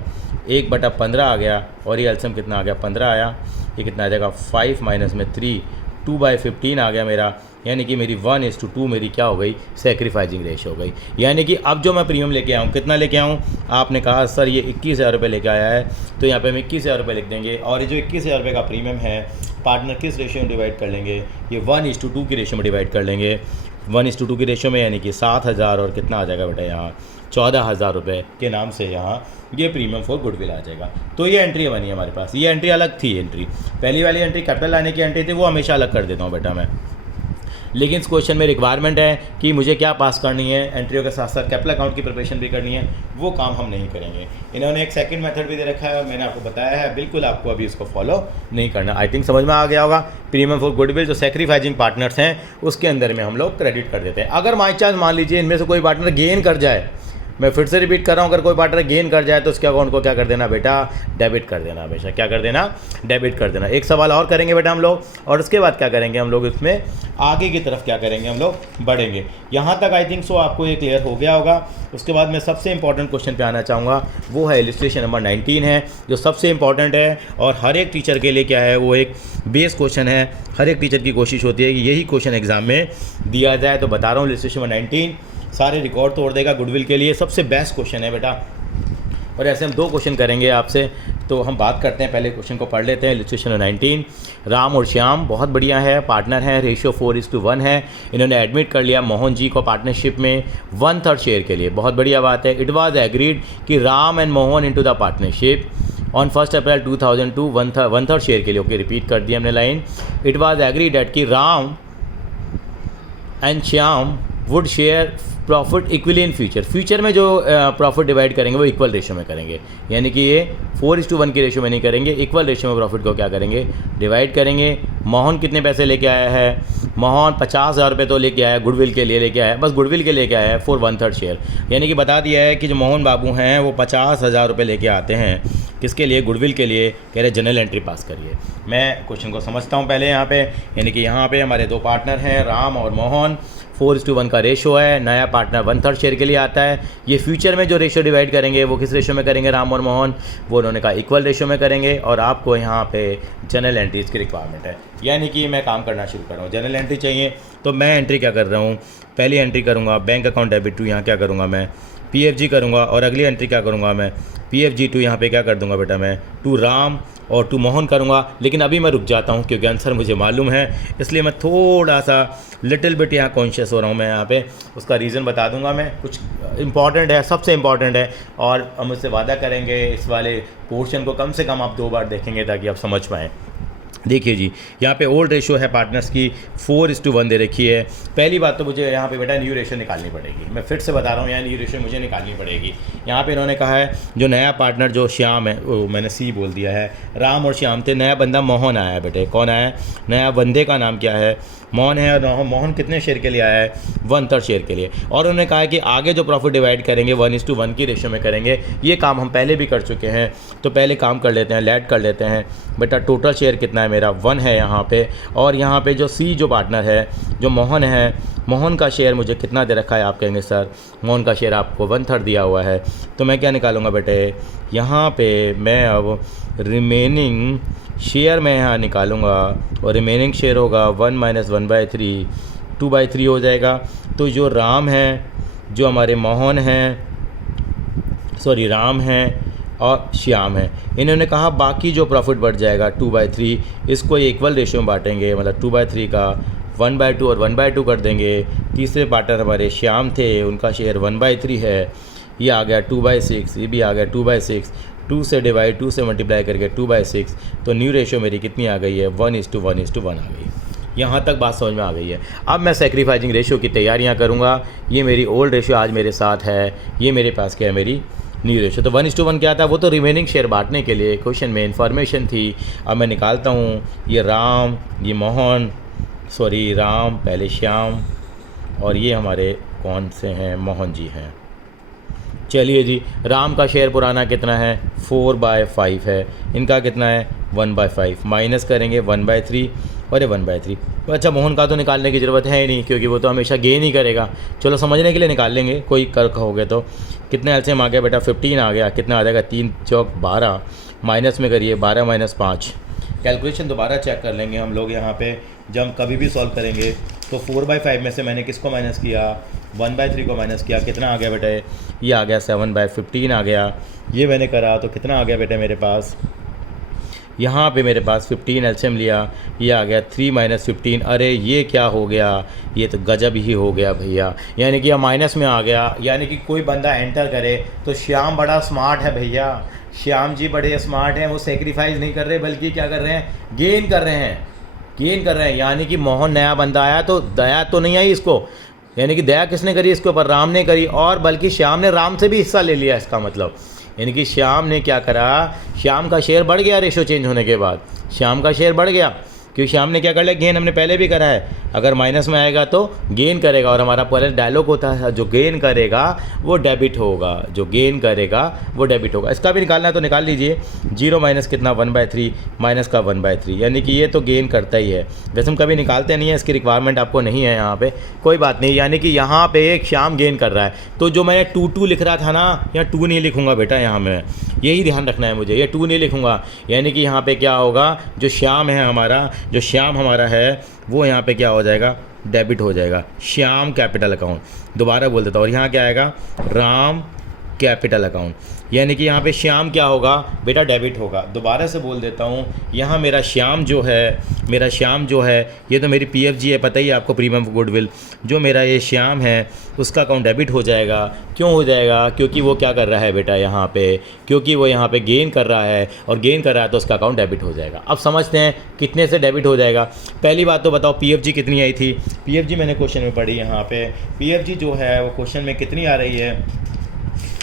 1/15 आ गया और ये एलसीएम कितना आ गया? 15 आया। ये कितना आ जाएगा? 5 माइनस में 3, 2/15 आ गया मेरा। यानी कि मेरी 1:2 मेरी क्या हो गई? सैक्रिफाइसिंग रेशो हो गई। यानी कि अब जो मैं प्रीमियम लेके आऊँ, कितना लेके आऊँ? आपने कहा सर ये 21,000 रुपये लेके आया है, तो यहाँ पे हम 21,000 रुपये लिख देंगे। और ये जो 21,000 रुपये का प्रीमियम है, पार्टनर किस रेशो में डिवाइड कर लेंगे? ये 1:2 की रेशो में डिवाइड कर लेंगे। 1:2 की रेशो में, यानी कि 7,000 और कितना आ जाएगा बेटा यहाँ? 14,000 रुपये के नाम से यहाँ ये प्रीमियम फॉर गुडविल आ जाएगा। तो ये एंट्री बनी है हमारे पास। ये एंट्री अलग थी। एंट्री पहली वाली एंट्री कैपिटल लाने की एंट्री थी, वो हमेशा अलग कर देता हूँ बेटा मैं। लेकिन इस क्वेश्चन में रिक्वायरमेंट है कि मुझे क्या पास करनी है, एंट्रियों के साथ साथ कैपिटल अकाउंट की प्रिपरेशन भी करनी है, वो काम हम नहीं करेंगे। इन्होंने एक सेकंड मेथड भी दे रखा है और मैंने आपको बताया है, बिल्कुल आपको अभी इसको फॉलो नहीं करना। आई थिंक समझ में आ गया होगा। प्रीमियम फॉर गुडविल जो सैक्रिफाइसिंग पार्टनर्स हैं उसके अंदर में हम लोग क्रेडिट कर देते हैं। अगर बाई चांस मान लीजिए इनमें से कोई पार्टनर गेन कर जाए, मैं फिर से रिपीट कर रहा हूँ, अगर कोई पार्टनर गेन कर जाए तो उसके अकाउंट को क्या कर देना बेटा? डेबिट कर देना। हमेशा क्या कर देना? डेबिट कर देना। एक सवाल और करेंगे बेटा हम लोग, और उसके बाद क्या करेंगे हम लोग? इसमें आगे की तरफ क्या करेंगे हम लोग? बढ़ेंगे। यहाँ तक आई थिंक सो आपको ये क्लियर हो गया होगा। उसके बाद मैं सबसे इंपॉर्टेंट क्वेश्चन पे आना चाहूँगा, वो है इलस्ट्रेशन नंबर 19 है, जो सबसे इंपॉर्टेंट है और हर एक टीचर के लिए क्या है, वो एक बेस क्वेश्चन है। हर एक टीचर की कोशिश होती है कि यही क्वेश्चन एग्जाम में दिया जाए। तो बता रहा हूँ, इलस्ट्रेशन नंबर 19 सारे रिकॉर्ड तोड़ देगा गुडविल के लिए, सबसे बेस्ट क्वेश्चन है बेटा। और ऐसे हम 2 क्वेश्चन करेंगे आपसे, तो हम बात करते हैं, पहले क्वेश्चन को पढ़ लेते हैं। इलस्ट्रेशन 19, राम और श्याम बहुत बढ़िया है, पार्टनर है, रेशियो 4:1 है। इन्होंने एडमिट कर लिया मोहन जी को पार्टनरशिप में 1/3 शेयर के लिए, बहुत बढ़िया बात है। इट वाज एग्रीड कि Ram and Mohan into the partnership on 1 April 2002 1/3 share के लिए। ओके, रिपीट कर दिया हमने line. It was agreed at कि Ram and Shyam would share profit equally in future में जो प्रॉफिट डिवाइड करेंगे वो इक्वल रेशो में करेंगे। यानी कि ये 4:1 की रेशो में नहीं करेंगे, इक्वल रेशो में प्रॉफिट को क्या करेंगे? डिवाइड करेंगे। मोहन कितने पैसे लेके आया है? मोहन 50,000 रुपये तो लेके आया, गुडविल के लिए लेके आया, बस गुडविल के लेके आया है फॉर 1/3 शेयर। यानी कि बता दिया है कि जो मोहन बाबू हैं वो 50,000 रुपये लेके आते हैं, किसके लिए? गुडविल के लिए। कह रहे जनरल एंट्री पास करिए। मैं क्वेश्चन को समझता हूँ पहले यहाँ पे। यानी कि यहाँ पे हमारे 2 पार्टनर हैं, राम और मोहन, 4:1 का रेशो है। नया पार्टनर 1/3 शेयर के लिए आता है। ये फ्यूचर में जो रेशो डिवाइड करेंगे वो किस रेशो में करेंगे? राम और मोहन, वो उन्होंने कहा इक्वल रेशो में करेंगे। और आपको यहाँ पे जनरल एंट्रीज़ की रिक्वायरमेंट है, यानी कि मैं काम करना शुरू कर रहा हूँ। जनरल एंट्री चाहिए, तो मैं एंट्री क्या कर रहा हूँ? पहली एंट्री करूँगा बैंक अकाउंट डेबिट टू, यहाँ क्या करूँगा मैं? PFG करूँगा और अगली एंट्री क्या करूँगा मैं, PFG टू यहाँ पे क्या कर दूँगा बेटा मैं, टू राम और टू मोहन करूँगा। लेकिन अभी मैं रुक जाता हूँ क्योंकि आंसर मुझे मालूम है, इसलिए मैं थोड़ा सा लिटिल बिट यहाँ कॉन्शियस हो रहा हूँ। मैं यहाँ पे उसका रीज़न बता दूँगा, मैं कुछ इंपॉर्टेंट है, सबसे इम्पॉर्टेंट है, और हम उससे वादा करेंगे इस वाले पोर्शन को कम से कम आप 2 बार देखेंगे ताकि आप समझ पाएँ। देखिए जी, यहाँ पे ओल्ड रेशो है पार्टनर्स की 4:1 दे रखी है। पहली बात तो मुझे यहाँ पे बेटा न्यू रेशो निकालनी पड़ेगी। मैं फिर से बता रहा हूँ, यहाँ न्यू रेशो मुझे निकालनी पड़ेगी। यहाँ पे इन्होंने कहा है जो नया पार्टनर जो श्याम है, वो मैंने सी बोल दिया है, राम और श्याम थे, नया बंदा मोहन आया है बेटे। कौन आया है? नया बंदे का नाम क्या है? मोहन है। और मोहन कितने शेयर के लिए आया है? 1/3 शेयर के लिए। और उन्होंने कहा है कि आगे जो प्रॉफिट डिवाइड करेंगे 1:1 की रेशो में करेंगे। ये काम हम पहले भी कर चुके हैं, तो पहले काम कर लेते हैं, लेट कर लेते हैं बेटा। टोटल शेयर कितना है मेरा? 1 है यहाँ पे। और यहाँ पे जो सी जो पार्टनर है, जो मोहन है, मोहन का शेयर मुझे कितना दे रखा है? आप कहेंगे सर मोहन का शेयर आपको 1/3 दिया हुआ है, तो मैं क्या निकालूंगा बेटे? यहाँ पे मैं अब रिमेनिंग शेयर मैं यहाँ निकालूंगा, और रिमेनिंग शेयर होगा 1 - 1/3, 2/3 हो जाएगा। तो जो राम है, जो हमारे मोहन हैं, सॉरी राम हैं और श्याम है, इन्होंने कहा बाकी जो प्रॉफिट बढ़ जाएगा 2/3, इसको इक्वल रेशियो में बांटेंगे, मतलब 2/3 का 1/2 और 1/2 कर देंगे। तीसरे पार्टनर हमारे श्याम थे, उनका शेयर 1/3 है, ये आ गया 2/6, ये भी आ गया 2/6, 2 से डिवाइड 2 से मल्टीप्लाई करके 2/6। तो न्यू रेशियो मेरी कितनी आ गई है? 1:1 आ गई। यहाँ तक बात समझ में आ गई है। अब मैं सेक्रीफाइसिंग रेशियो की तैयारियाँ करूँगा। ये मेरी ओल्ड रेशियो आज मेरे साथ है, ये मेरे पास क्या है? मेरी न्यू रेशियो। तो 1:1 क्या था? वो तो रिमेनिंग शेयर बांटने के लिए क्वेश्चन में इन्फॉर्मेशन थी। अब मैं निकालता हूँ, ये राम, ये मोहन, सॉरी राम, पहले श्याम, और ये हमारे कौन से हैं? मोहन जी हैं। चलिए जी, राम का शेयर पुराना कितना है? 4/5 है। इनका कितना है? 1/5। माइनस करेंगे 1/3 और ये 1/3। अच्छा, मोहन का तो निकालने की ज़रूरत है ही नहीं क्योंकि वो तो हमेशा गेन ही करेगा। चलो समझने के लिए निकाल लेंगे, कोई कर कहोगे तो। कितने एलसीएम आ गया बेटा? 15 आ गया। कितना आ जाएगा? 3 चौक 12, माइनस में करिए 12 - 5। कैलकुलेशन दोबारा चेक कर लेंगे हम लोग यहाँ पे जब हम कभी भी सॉल्व करेंगे। तो 4/5 में से मैंने किसको माइनस किया? 1/3 को माइनस किया। कितना आ गया बेटा? ये आ गया 7/15 आ गया। ये मैंने करा तो कितना आ गया बेटा मेरे पास? यहाँ पे मेरे पास 15 एलसीएम लिया, ये आ गया 3 - 15। अरे ये क्या हो गया? ये तो गजब ही हो गया भैया, यानी कि यह माइनस में आ गया। यानी कि कोई बंदा एंटर करे तो श्याम बड़ा स्मार्ट है भैया, श्याम जी बड़े स्मार्ट हैं। वो सेक्रीफाइस नहीं कर रहे बल्कि क्या कर रहे हैं? गेन कर रहे हैं, गेन कर रहे हैं। यानी कि मोहन नया बंदा आया तो दया तो नहीं आई इसको, यानी कि दया किसने करी इसके ऊपर? राम ने करी, और बल्कि श्याम ने राम से भी हिस्सा ले लिया। इसका मतलब यानी कि श्याम ने क्या करा? श्याम का शेयर बढ़ गया रेशो चेंज होने के बाद, श्याम का शेयर बढ़ गया क्योंकि श्याम ने क्या कर लिया? गेन हमने पहले भी करा है, अगर माइनस में आएगा तो गेन करेगा। और हमारा पहले डायलॉग होता है जो गेन करेगा वो डेबिट होगा, जो गेन करेगा वो डेबिट होगा। इसका भी निकालना है तो निकाल लीजिए। 0 माइनस कितना? 1/3 माइनस का 1/3, यानी कि ये तो गेन करता ही है। वैसे हम कभी निकालते नहीं है, इसकी रिक्वायरमेंट आपको नहीं है यहाँ पे, कोई बात नहीं। यानी कि यहाँ पे एक श्याम गेन कर रहा है, तो जो मैंने 2 लिख रहा था ना, यहाँ 2 नहीं लिखूँगा बेटा, यहाँ मैं यही ध्यान रखना है मुझे, ये 2 नहीं लिखूँगा। यानी कि यहाँ पे क्या होगा? जो श्याम है हमारा, जो श्याम हमारा है वो यहाँ पे क्या हो जाएगा? डेबिट हो जाएगा। श्याम कैपिटल अकाउंट, दोबारा बोल देता हूँ, और यहाँ क्या आएगा? Ram capital account. यानी कि यहाँ पे श्याम क्या होगा बेटा? डेबिट होगा। दोबारा से बोल देता हूँ, यहाँ मेरा श्याम जो है, मेरा श्याम जो है, ये तो मेरी PFG है, पता ही है आपको, प्रीमियम गुडविल। जो मेरा ये श्याम है उसका अकाउंट डेबिट हो जाएगा। क्यों हो जाएगा? क्योंकि वो क्या कर रहा है बेटा यहाँ पे? क्योंकि वो यहाँ पे गेन कर रहा है, और गेन कर रहा है तो उसका अकाउंट डेबिट हो जाएगा। अब समझते हैं कितने से डेबिट हो जाएगा। पहली बात तो बताओ PFG कितनी आई थी? PFG मैंने क्वेश्चन में पढ़ी, यहाँ पे PFG जो है वो क्वेश्चन में कितनी आ रही है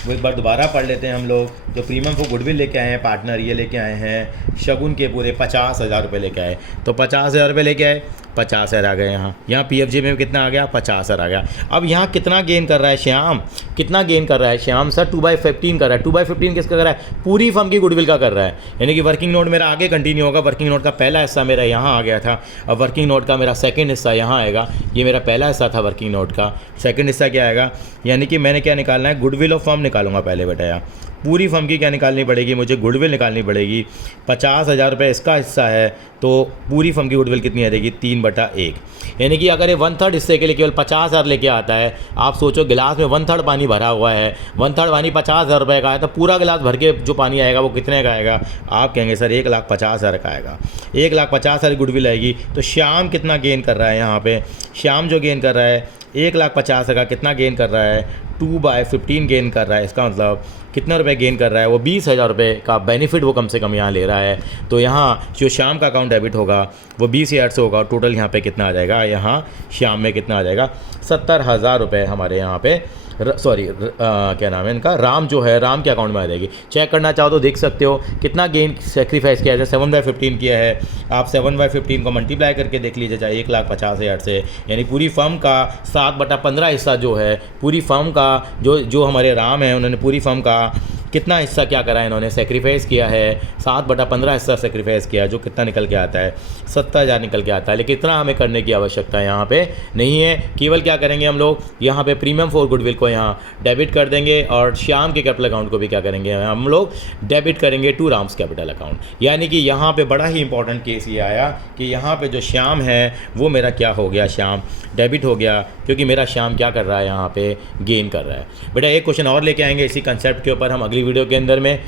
वो एक बार दोबारा पढ़ लेते हैं हम लोग। जो प्रीमियम फॉर गुडविल लेके आए हैं पार्टनर, ये लेके आए हैं शगुन के पूरे 50,000 रुपये लेके आए। तो 50,000 रुपये लेके आए, 50,000 आ गए। यहाँ PFG में कितना आ गया? 50,000 आ गया। अब यहाँ कितना गेन कर रहा है श्याम? कितना गेन कर रहा है श्याम? सर 2/15 कर रहा है। 2/15 किसका कर रहा है? पूरी फर्म की गुडविल का कर रहा है। यानी कि वर्किंग नोट मेरा आगे कंटिन्यू होगा। वर्किंग नोट का पहला हिस्सा मेरा यहाँ आ गया था, अब वर्किंग नोट का मेरा सेकेंड हिस्सा यहाँ आएगा। ये मेरा पहला हिस्सा था वर्किंग नोट का, सेकेंड हिस्सा क्या आएगा? यानी कि मैंने क्या निकालना है? गुडविल ऑफ फर्म निकालूंगा पहले बेटा। यहाँ पूरी फर्म की क्या निकालनी पड़ेगी, मुझे गुडविल निकालनी पड़ेगी। 50,000 रुपये इसका हिस्सा है, तो पूरी फर्म की गुडविल कितनी आ जाएगी, 3/1। यानी कि अगर ये 1/3 हिस्से के लिए केवल 50,000 लेके आता है, आप सोचो गिलास में 1/3 पानी भरा हुआ है, 1/3 पानी 50,000 रुपये का है, तो पूरा गिलास भर के जो पानी आएगा वो कितने का आएगा, आप कहेंगे सर 1,50,000 का आएगा। 1,50,000 की गुडविल आएगी। तो श्याम कितना गेन कर रहा है यहाँ पे, श्याम जो गेन कर रहा है 1,50,000 का कितना गेन कर रहा है, 2/15 गेन कर रहा है। इसका मतलब कितना रुपए गेन कर रहा है, वो 20,000 रुपये का बेनिफिट वो कम से कम यहाँ ले रहा है। तो यहाँ जो शाम का अकाउंट डेबिट होगा वो 20,000 से होगा। टोटल यहाँ पे कितना आ जाएगा, यहाँ शाम में कितना आ जाएगा, 70,000 रुपये हमारे यहाँ पे क्या नाम है इनका, राम जो है, राम के अकाउंट में आ जाएगी। चेक करना चाहो तो देख सकते हो कितना गेन सेक्रीफाइस किया है। 7/15 किया है, आप 7/15 को मल्टीप्लाई करके देख लीजिए, चाहे 1,50,000 से, यानी पूरी फर्म का 7/15 हिस्सा जो है, पूरी फर्म का जो हमारे राम हैं उन्होंने पूरी फर्म का कितना हिस्सा क्या करा है, इन्होंने सेक्रीफाइस किया है, 7/15 हिस्सा सेक्रीफाइस किया, जो कितना निकल के आता है, 70,000 निकल के आता है। लेकिन इतना हमें करने की आवश्यकता यहाँ पे नहीं है। केवल क्या करेंगे हम लोग, यहाँ पे प्रीमियम फॉर गुडविल को यहाँ डेबिट कर देंगे और श्याम के कैपिटल अकाउंट को भी क्या करेंगे, हम लोग डेबिट करेंगे टू राम्स कैपिटल अकाउंट। यानी कि यहाँ पे बड़ा ही इंपॉर्टेंट केस ये आया कि यहाँ पे जो श्याम है वो मेरा क्या हो गया, श्याम डेबिट हो गया, क्योंकि मेरा श्याम क्या कर रहा है, यहाँ पे गेन कर रहा है। बेटा एक क्वेश्चन और लेके आएंगे इसी कंसेप्ट के ऊपर हम अगली वीडियो के अंदर में।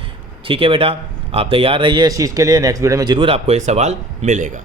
ठीक है बेटा, आप तैयार रहिए इस चीज़ के लिए। नेक्स्ट वीडियो में ज़रूर आपको ये सवाल मिलेगा।